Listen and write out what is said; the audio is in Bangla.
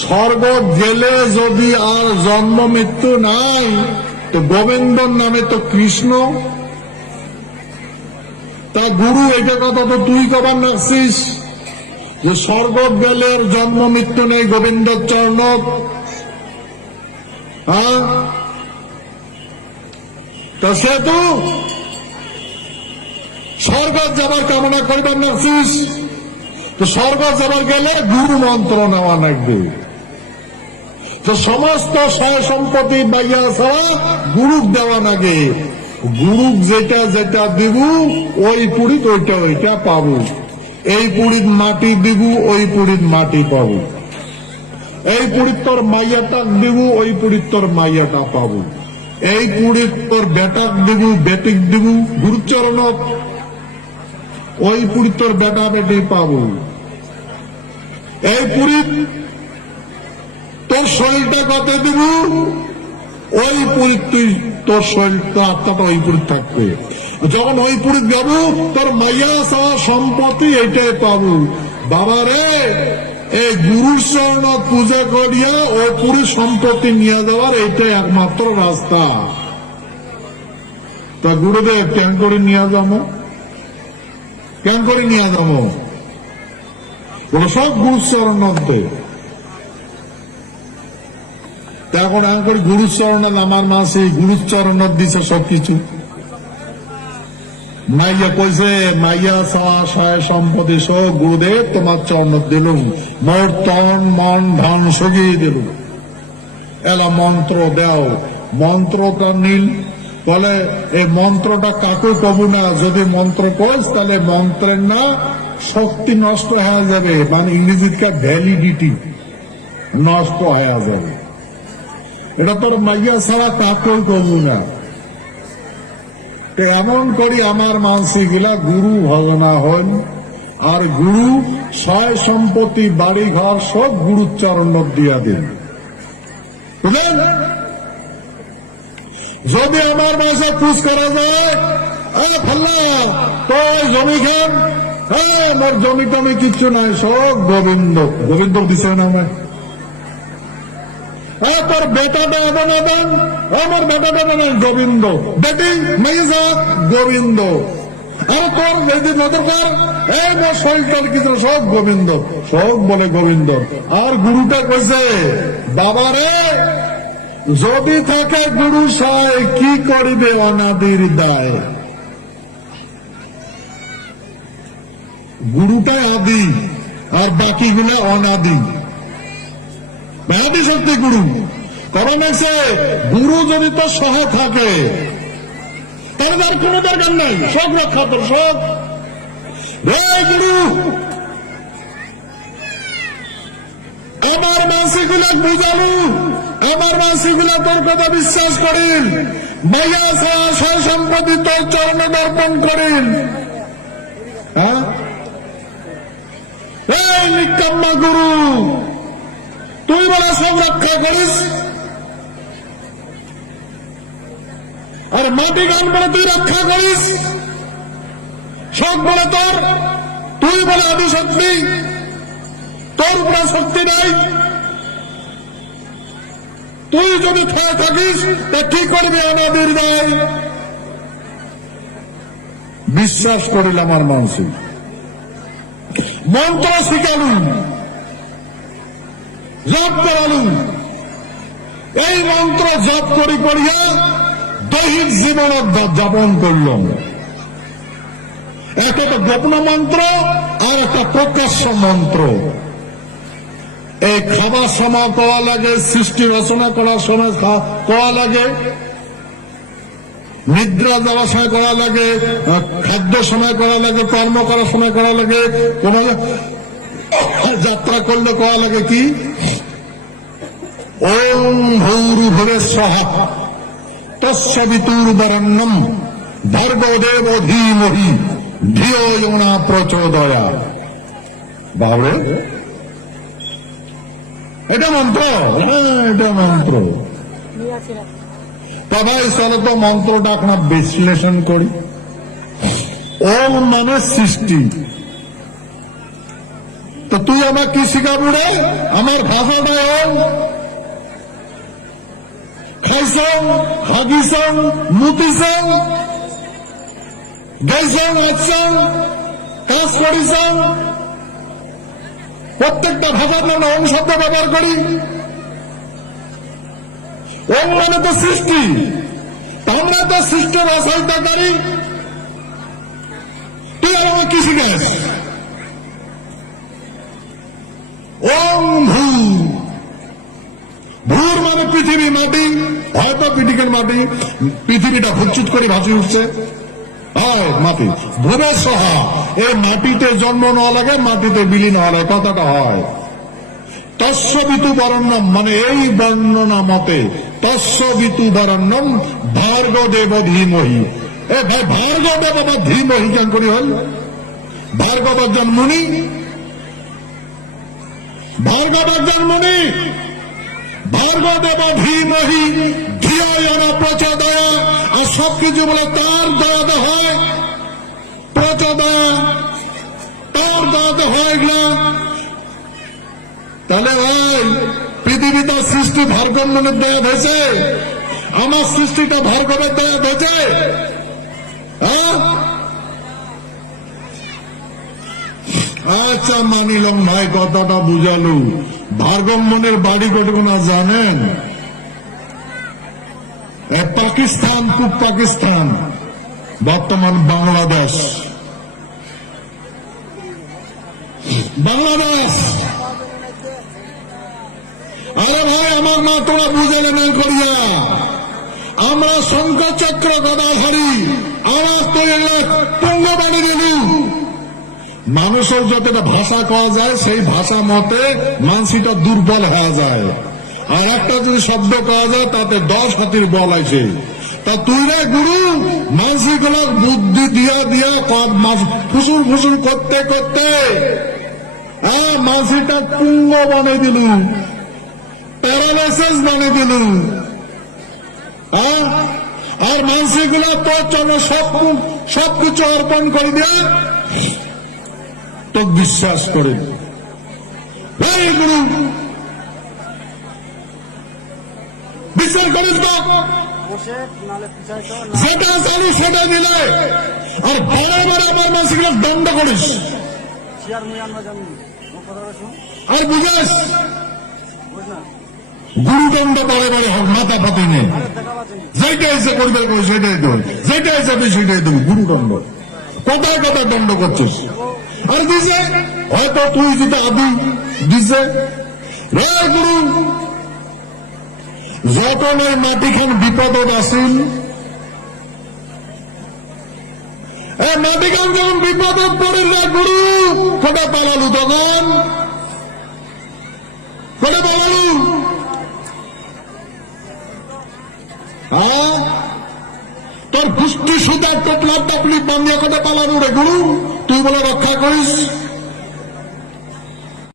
স্বর্গ গেলে যদি আর জন্ম মৃত্যু নাই, তো গোবিন্দর নামে তো কৃষ্ণ। তা গুরু এটা কথা তো তুই কবার রাখছিস যে স্বর্গ গেলে আর জন্ম মৃত্যু নেই গোবিন্দর চরণ। হ্যাঁ, তো সে তো স্বর্গ যাবার কামনা করবার রাখছিস, তো স্বর্গ যাবার গেলে গুরু মন্ত্র নেওয়া লাগবে। তো সমস্ত সয় সম্পত্তি বাইয়া ছাড়া গুরু দেওয়া লাগে। গুরু যেটা যেটা দিব ওই পুরীত ওইটা ওইটা পাবো। এই পুরীত মাটি দিব ওই পুরীত মাটি পাবো। এই পুরীত তোর মাইয়াটাক দিব ওই পুরীত তোর মাইয়াটা পাবো। এই পুরীত তোর বেটাক দিব বেটিক দিব গুরুচরণক, ওই পুরীত তোর বেটা বেটি পাবো। এই পুরীত তোর শরীরটা কত দিব ওই পুরীত তুই তোর শরীর তোর আত্মাটা ওই পুরীত থাকবে। যখন ওই পুরীত যাব তোর মাইয়া সারা সম্পত্তি এটাই পাবো। বাবা রে, এই গুরুর চরণ পূজা করিয়া ওই পুরীর সম্পত্তি নিয়ে যাওয়ার এইটাই একমাত্র রাস্তা। তা গুরুদেব কেন করে নিয়ে যাবো, কেন করে নিয়ে যাবো? সব গুরুর চরণ এখন করে গুরুর চরণ আমার মাসে গুরুর চরণ দিছে সবকিছু। মাইয়া কইছে মাইয়া চাওয়া সয় সম্পত্তি সব গুরুদেব তোমার চরণ দিলুম, মোর তন মন ধন সগিয়ে দিলুম। এলা মন্ত্র দাও। মন্ত্রটা নীল বলে এই মন্ত্রটা কাকু কবু না। যদি মন্ত্র কস তাহলে মন্ত্রের না শক্তি নষ্ট হয়ে যাবে, মানে ইংরেজিতে ভ্যালিডিটি নষ্ট হয়ে যাবে। এটা তোর মাইয়া ছাড়া কাকুই কবু না। এমন করি আমার মানসিকগুলা গুরু ভজনা হন, আর গুরু সয় সম্পত্তি বাড়ি ঘর সব গুরুর চরণ দিয়া দিন। বুঝলেন? যদি আমার মাসে পুষ করা যায়, ফাল্লা তো জমি খান, হ্যাঁ মোর জমি টমি কিচ্ছু নাই, সব গোবিন্দ। গোবিন্দ দিছে না আমার তোর বেটাটা এমন এমন, আমার বেটাটা নাই গোবিন্দ, বেটি মেয়ে গোবিন্দ। আর তোর যদি দরকার এই মোর শরীর কিছু সব গোবিন্দ, সব বলে গোবিন্দ। আর গুরুটা কইছে বাবারে যদি থাকে গুরু সায় কি করিবে অনাদির দায়। গুরুটাই আদি আর বাকিগুলা অনাদি। আদি সত্যি গুরু। কারণ এসে গুরু যদি তোর সহায় থাকে তাহলে তার কোনো দরকার নাই, সব রক্ষা তোর সব। গুরু আমার মানসিকগুলা বুঝালু, আমার মানসিকগুলা তোর কথা বিশ্বাস করিল, মাইয়া ছাড়া সয় সম্পত্তি তোর চরণে দর্পণ করিল। হ্যাঁ এই নিকাম্মা গুরু, তুই বলে সব রক্ষা করিস, আর মাটি গান বলে তুই রক্ষা করিস, সব বলে তোর, তুই বলে আদি শক্তি, তোর উপরে শক্তি নাই। তুই যদি খেয়ে থাকিস তা কি করবি অনাদির দায়। বিশ্বাস করিল আমার মানসিক, মন্ত্র শিখালুম, জপ করালুম। এই মন্ত্র জপ করি করিয়া দৈহিক জীবন যাপন করলাম। একটা গোপন মন্ত্র আর একটা প্রকাশ্য মন্ত্র। এই খাবার সময় কওয়া লাগে, সৃষ্টি রচনা করার সময় কওয়া লাগে, নিদ্রা যাওয়ার সময় করা লাগে, খাদ্য সময় করা লাগে, কর্ম করার সময় করা লাগে, তোমার যাত্রা করলে কওয়া লাগে কি ওম ভূর্ভুবঃ স্বঃ তস্সবিতুর্বরেণ্যম ভর্গদেব ধীমহি ধিয়ো যো ন প্রচোদয়াৎ। বাবরে এটা মন্ত্র, হ্যাঁ এটা মন্ত্র। তবে চলো তো মন্ত্রটা আপনার বিশ্লেষণ করি। ওম মানে সৃষ্টি, তো তুই আমার কি শিখাবো রে? আমার ভাষাটা খাইছং, হাগিছং, মুতিছং, গাইছং, আছং, কাজ করিছং, প্রত্যেকটা ভাষার নামে ওম শব্দ ব্যবহার করি। ওম মানে তো সৃষ্টি, আমরা তো সৃষ্ট রসায়িতাকারী। তুই আর আমার কি শিখাস? ওম ভূ, ভূর মানে পৃথিবী, মাটি, হয়তো পৃথিবীর মাটি, পৃথিবীটা ভুচ্ছুত করে ভাসি উঠছে, হয় মাটি। ভূরে সহা, এই মাটিতে জন্ম নেওয়া লাগে, মাটিতে বিলীন হওয়া লাগে, কথাটা হয়। তস্যবিতু বরণ্যম মানে এই বর্ণনা মতে তস্যবিতু বরণ্যম ভার্গদেব ধীমহি। এ ভাই ভার্গদেব আবার ধীমহি কেন করি হল? ভার্গব একজন মুনি, ভার্গব একজন মুনি। ভার্গদেব ধীমহি ধিয়ায়না প্রচোদয়া, আর সবকিছু বলে তার দয়াতে হয়, প্রচোদয়া তার দয়াতে হয় এগুলা। তাহলে ভাই পৃথিবী তার সৃষ্টি ভার্গব মনের দয়া হয়েছে, আমার সৃষ্টিটা ভার্গবের দয়া হয়েছে। আচ্ছা মানিলাম ভাই, কথাটা বুঝালু। ভার্গব মনের বাড়ি কটুকু না জানেন? পাকিস্তান, পূব পাকিস্তান, বর্তমান বাংলাদেশ। বাংলাদেশ, আরে ভাই আমার মা তোরা বুঝালে না করিয়া, আমরা শঙ্খ চক্র গদাধারী, আমার তো পঙ্গ বাড়ি দিলু। মানুষের যতটা ভাষা কওয়া যায় সেই ভাষা মতে মানসিটা দুর্বল হওয়া যায়, আর একটা যদি শব্দ কওয়া যায় তাতে 10 হাতির বল আছে। তা তুই রে গুরু মানসিক বুদ্ধি দিয়া দিয়া ফুসুর ফুসুর করতে করতে মানসিটা পুঙ্গ বানিয়ে দিলু, প্যারালাইসিস বানিয়ে দিলু। আর মানসিকগুলা তোর জন্য সবকিছু অর্পণ করে দিয়ে তো বিশ্বাস করে গুরু বিশ্বাস করিস না, যেটা জানি সেটা দিলে, আর বারবার আমার মানসিকগুলো দণ্ড করিস আর বুঝাস। গুরুদণ্ড বারে বারে হোক, মাথা পাতি নেই, যেটা এসে করবে সেটাই দেব, যেটা এসে সেটাই দেবো। গুরুদণ্ড কোথায় কোথায় দণ্ড করছিস? আর দিছে হয়তো তুই যেটা আদি দিছে রে গুরু। যখন ওই মাটিখান বিপদত আসিল, এই মাটিখান যখন বিপদত পড়িল রে গুরু, কোথায় পালালু? তখন কোথায় পালালু? তোর পুষ্টি সুতার টোপলা টাপলি বান্ধিয়া কোথায় পালালু রে গুরু? তুই বলে রক্ষা করিস।